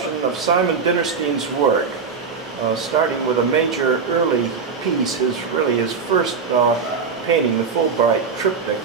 exposition of Simon Dinnerstein's work, starting with a major early piece, really his first painting, the Fulbright triptych.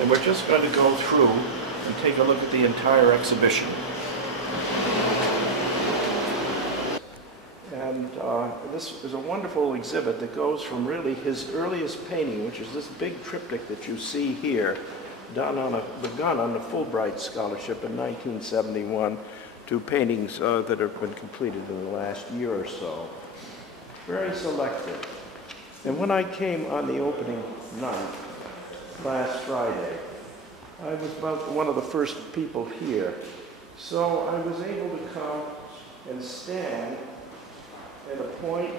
And we're just going to go through and take a look at the entire exhibition. And this is a wonderful exhibit that goes from really his earliest painting, which is this big triptych that you see here, begun on the Fulbright Scholarship in 1971, to paintings that have been completed in the last year or so. Very selective. And when I came on the opening night last Friday, I was about one of the first people here. So I was able to come and stand at a point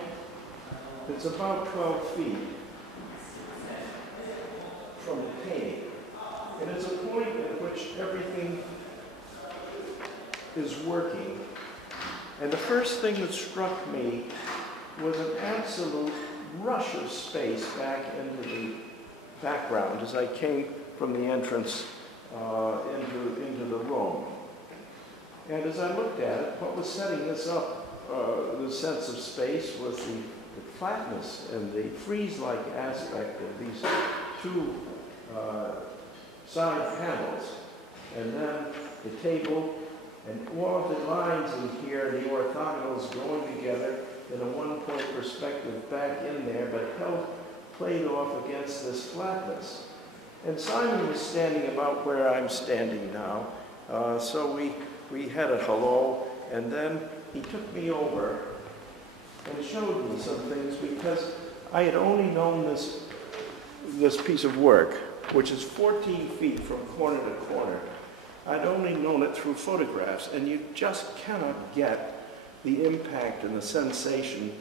that's about 12 feet from the painting. And it's a point at which everything is working. And the first thing that struck me was an absolute rush of space back into the background as I came from the entrance into the room. And as I looked at it, what was setting this up, the sense of space, was the flatness and the frieze-like aspect of these two side panels, and then the table, and all of the lines in here, the orthogonals going together in a one-point perspective back in there, but played off against this flatness. And Simon was standing about where I'm standing now, so we had a hello, and then he took me over and showed me some things, because I had only known this piece of work, which is 14 feet from corner to corner. I'd only known it through photographs, and you just cannot get the impact and the sensation,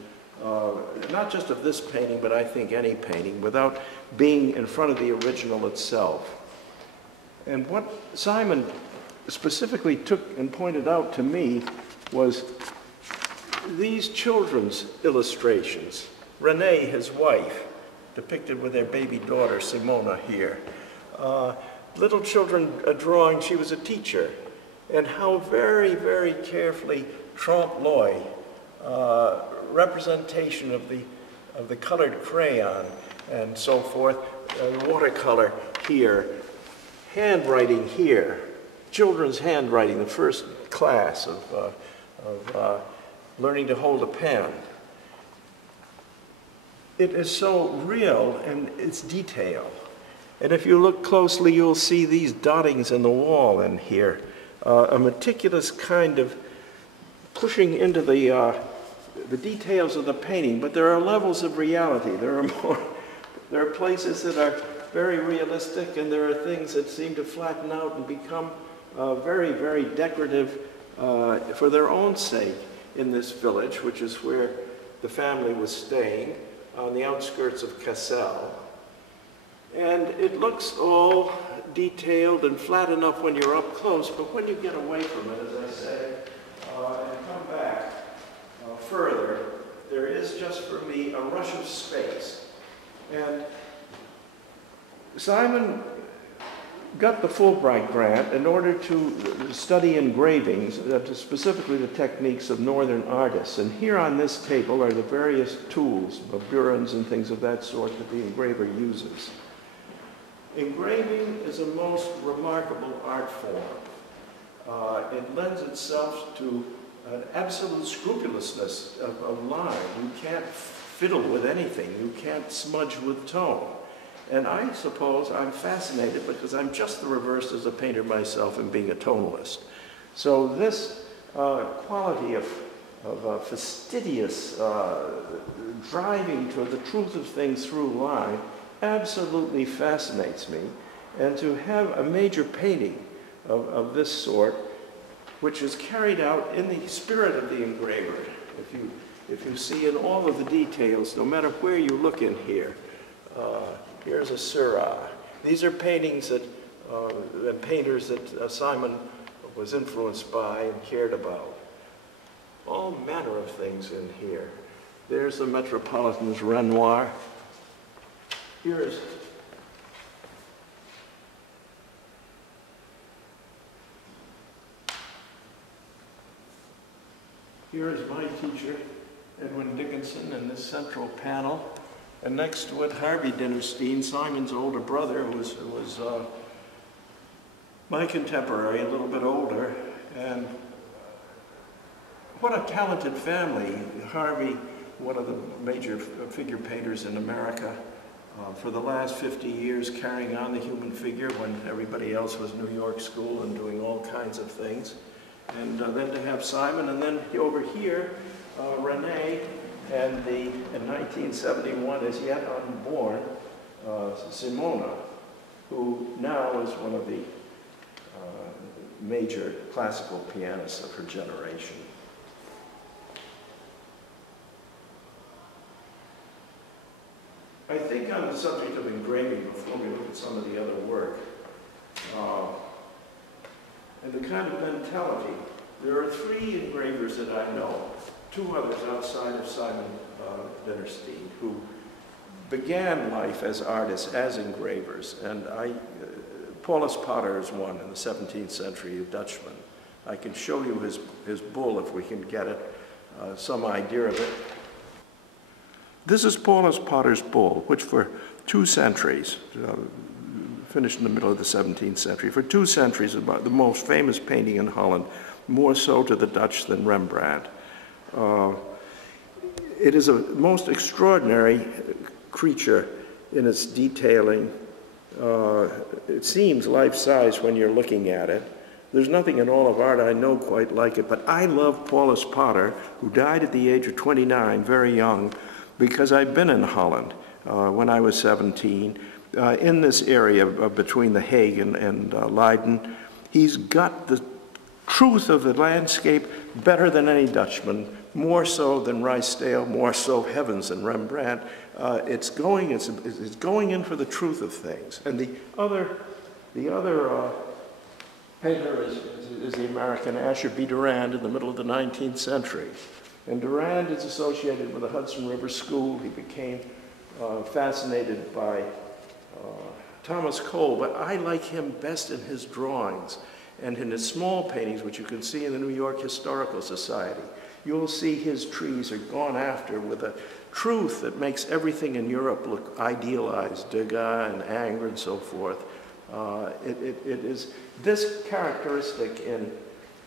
not just of this painting, but I think any painting, without being in front of the original itself. And what Simon specifically took and pointed out to me was these children's illustrations. Renee, his wife, depicted with their baby daughter, Simona, here. Little children drawing, she was a teacher, and how very, very carefully trompe l'oeil, representation of the colored crayon and so forth, watercolor here, handwriting here, children's handwriting, the first class of learning to hold a pen. It is so real in its detail. And if you look closely, you'll see these dottings in the wall in here, a meticulous kind of pushing into the details of the painting, but there are levels of reality. There are places that are very realistic, and there are things that seem to flatten out and become very, very decorative for their own sake in this village, which is where the family was staying, on the outskirts of Kassel. And it looks all detailed and flat enough when you're up close, but when you get away from it, as I say, and come back further, there is just for me a rush of space. And Simon got the Fulbright grant in order to study engravings, specifically the techniques of northern artists. And here on this table are the various tools, burins and things of that sort, that the engraver uses. Engraving is a most remarkable art form. It lends itself to an absolute scrupulousness of line. You can't fiddle with anything. You can't smudge with tone. And I suppose I'm fascinated because I'm just the reverse as a painter myself in being a tonalist. So this quality of fastidious driving to the truth of things through line absolutely fascinates me. And to have a major painting of this sort, which is carried out in the spirit of the engraver, if you see in all of the details, no matter where you look in here, here's a Seurat. These are paintings and painters that Simon was influenced by and cared about. All manner of things in here. There's the Metropolitan's Renoir. Here's Here is my teacher, Edwin Dickinson, in this central panel. And next to it, Harvey Dinnerstein, Simon's older brother, who was my contemporary, a little bit older. And what a talented family. Harvey, one of the major figure painters in America, for the last 50 years carrying on the human figure when everybody else was New York School and doing all kinds of things. And then to have Simon, and then over here, Renee, and in 1971, as yet unborn, Simona, who now is one of the major classical pianists of her generation. I think on the subject of engraving, before we look at some of the other work, and the kind of mentality, there are 3 engravers that I know, 2 others outside of Simon Dinnerstein, who began life as artists, as engravers. And Paulus Potter is one in the 17th century, a Dutchman. I can show you his bull if we can get it, some idea of it. This is Paulus Potter's bull, which for 2 centuries, finished in the middle of the 17th century, for 2 centuries about the most famous painting in Holland, more so to the Dutch than Rembrandt. It is a most extraordinary creature in its detailing. It seems life-size when you're looking at it. There's nothing in all of art I know quite like it, but I love Paulus Potter, who died at the age of 29, very young, because I've been in Holland when I was 17, in this area between The Hague and Leiden. He's got the truth of the landscape better than any Dutchman, more so than Ruysdael, more so heavens than Rembrandt. It's going in for the truth of things. And the other painter is the American Asher B. Durand in the middle of the 19th century. And Durand is associated with the Hudson River School. He became fascinated by Thomas Cole, but I like him best in his drawings and in his small paintings, which you can see in the New York Historical Society. You'll see his trees are gone after with a truth that makes everything in Europe look idealized, Degas and Ingres and so forth. It is this characteristic in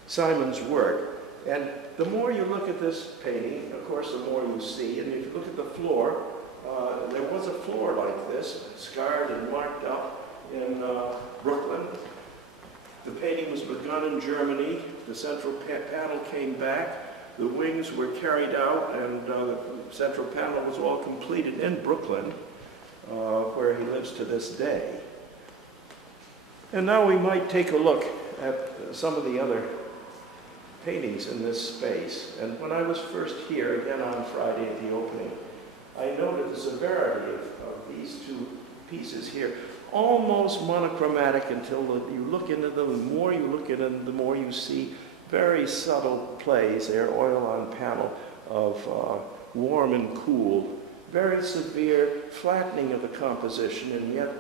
Simon's work. And the more you look at this painting, of course, the more you see. And if you look at the floor, there was a floor like this, scarred and marked up in Brooklyn. The painting was begun in Germany. The central panel came back. The wings were carried out, and the central panel was all completed in Brooklyn, where he lives to this day. And now we might take a look at some of the other paintings in this space. And when I was first here, again on Friday at the opening, I noted the severity of these 2 pieces here, almost monochromatic until you look into them. The more you look at them, the more you see very subtle plays there, oil on panel, of warm and cool, very severe flattening of the composition, and yet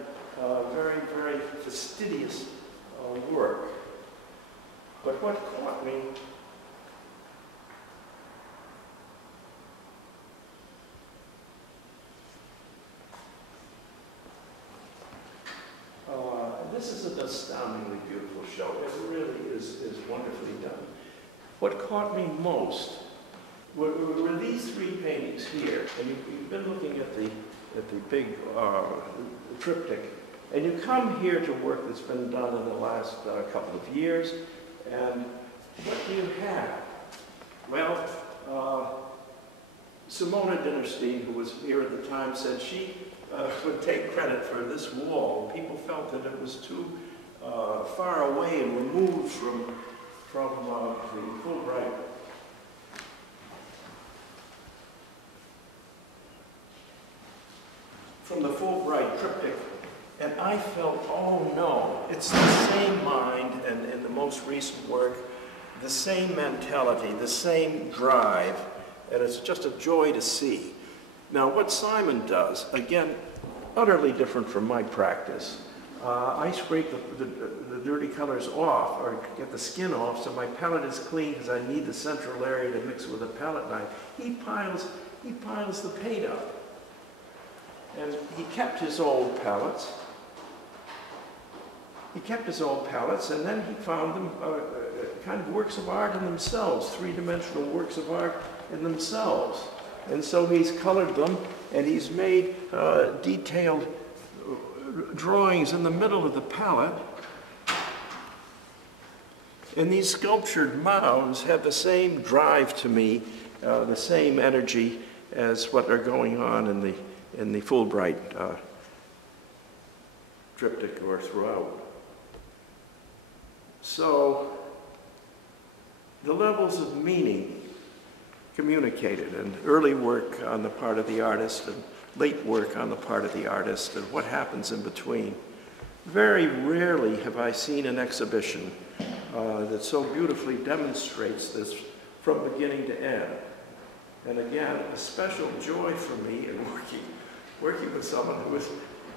very, very fastidious work. But what caught me this is an astoundingly beautiful show. It really is wonderfully done. What caught me most were these 3 paintings here. And you've been looking at the big triptych. And you come here to work that's been done in the last couple of years. And what do you have? Well, Simona Dinnerstein, who was here at the time, said she would take credit for this wall. People felt that it was too far away and removed from the Fulbright. From the Fulbright triptych. And I felt, oh no, it's the same mind, and in the most recent work, the same mentality, the same drive, and it's just a joy to see. Now, what Simon does, again, utterly different from my practice. I scrape the dirty colors off, or get the skin off, so my palette is clean because I need the central area to mix with a palette knife. He piles the paint up. And he kept his old palettes. And then he found them kind of works of art in themselves, three-dimensional works of art in themselves. And so he's colored them, and he's made detailed drawings in the middle of the palette. And these sculptured mounds have the same drive to me, the same energy as what are going on in the Fulbright triptych or throughout. So the levels of meaning communicated, and early work on the part of the artist and late work on the part of the artist, and what happens in between. Very rarely have I seen an exhibition that so beautifully demonstrates this from beginning to end. And again, a special joy for me in working with someone who is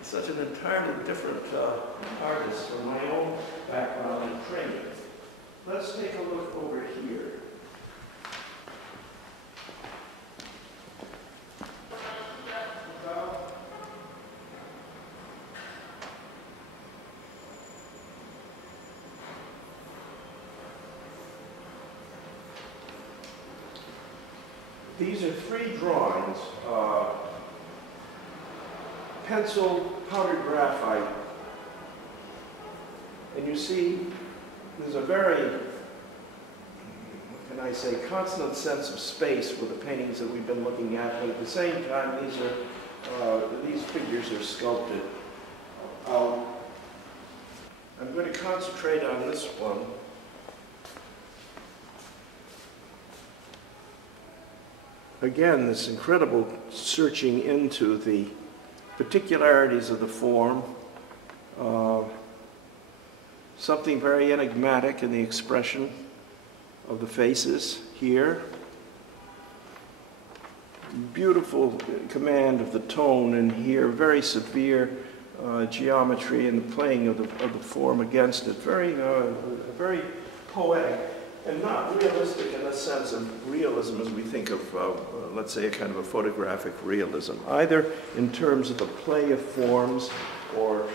such an entirely different artist from my own background and training. Let's take a look over here. These are 3 drawings, pencil, powdered graphite. And you see, there's a very, what can I say, consonant sense of space with the paintings that we've been looking at, but at the same time, these figures are sculpted. I'm going to concentrate on this one. Again, this incredible searching into the particularities of the form, something very enigmatic in the expression of the faces here. Beautiful command of the tone in here, very severe geometry and the playing of the form against it. Very poetic. And not realistic in the sense of realism as we think of, let's say, a kind of a photographic realism, either in terms of the play of forms or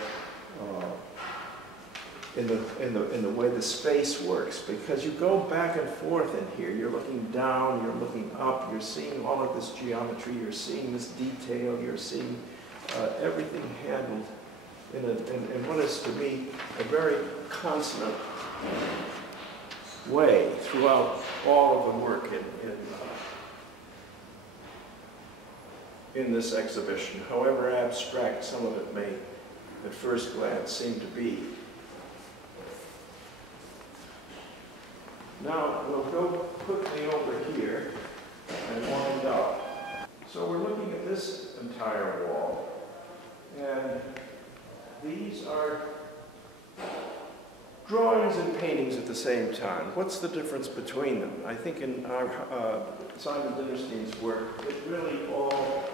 in the way the space works. Because you go back and forth in here, you're looking down, you're looking up, you're seeing all of this geometry, you're seeing this detail, you're seeing everything handled in what is to me a very consonant way throughout all of the work in this exhibition, however abstract some of it may at first glance seem to be. Now we'll go quickly over here and wind up. So we're looking at this entire wall, and these are drawings and paintings at the same time. What's the difference between them? I think in our Simon Dinnerstein's work, it really all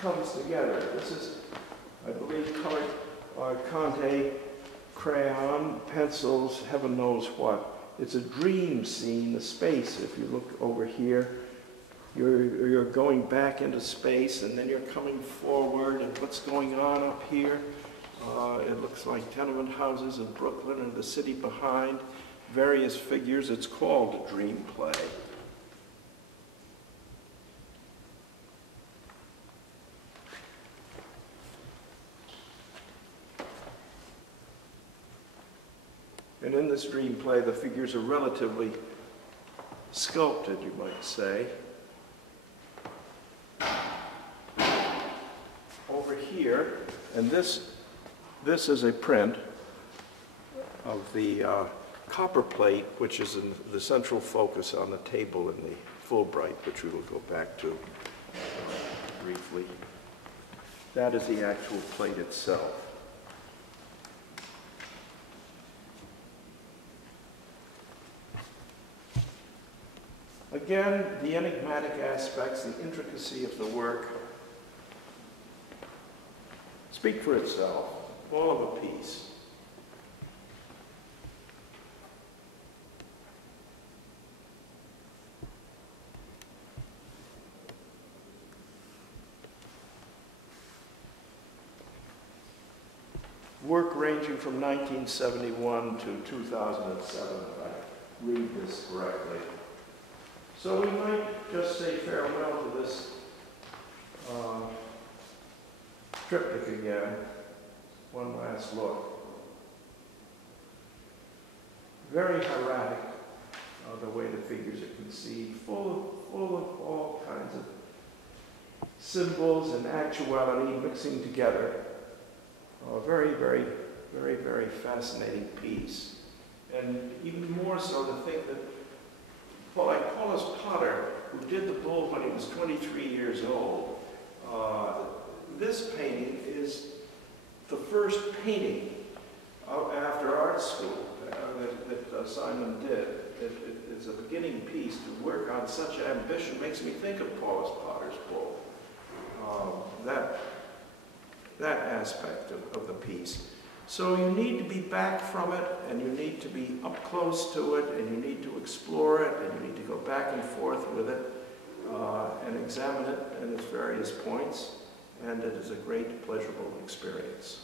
comes together. This is, I believe, colored Conte crayon, pencils, heaven knows what. It's a dream scene, the space. If you look over here, you're going back into space, and then you're coming forward, and what's going on up here? It looks like tenement houses in Brooklyn and the city behind, various figures. It's called a dream play. And in this dream play, the figures are relatively sculpted, you might say. Over here, and this is a print of the copper plate, which is in the central focus on the table in the Fulbright, which we will go back to briefly. That is the actual plate itself. Again, the enigmatic aspects, the intricacy of the work speak for itself. all of a piece. Work ranging from 1971 to 2007, if I read this correctly. So we might just say farewell to this triptych again. One last look. Very hieratic, the way the figures are conceived, full of all kinds of symbols and actuality mixing together. A very, very, very, very fascinating piece. And even more so to think that like Paulus Potter, who did the bull when he was 23 years old, this painting is the first painting after art school that Simon did. It's a beginning piece to work on such ambition. Makes me think of Paulus Potter's bull. That aspect of the piece. So you need to be back from it, and you need to be up close to it, and you need to explore it, and you need to go back and forth with it, and examine it at its various points, and it is a great, pleasurable experience.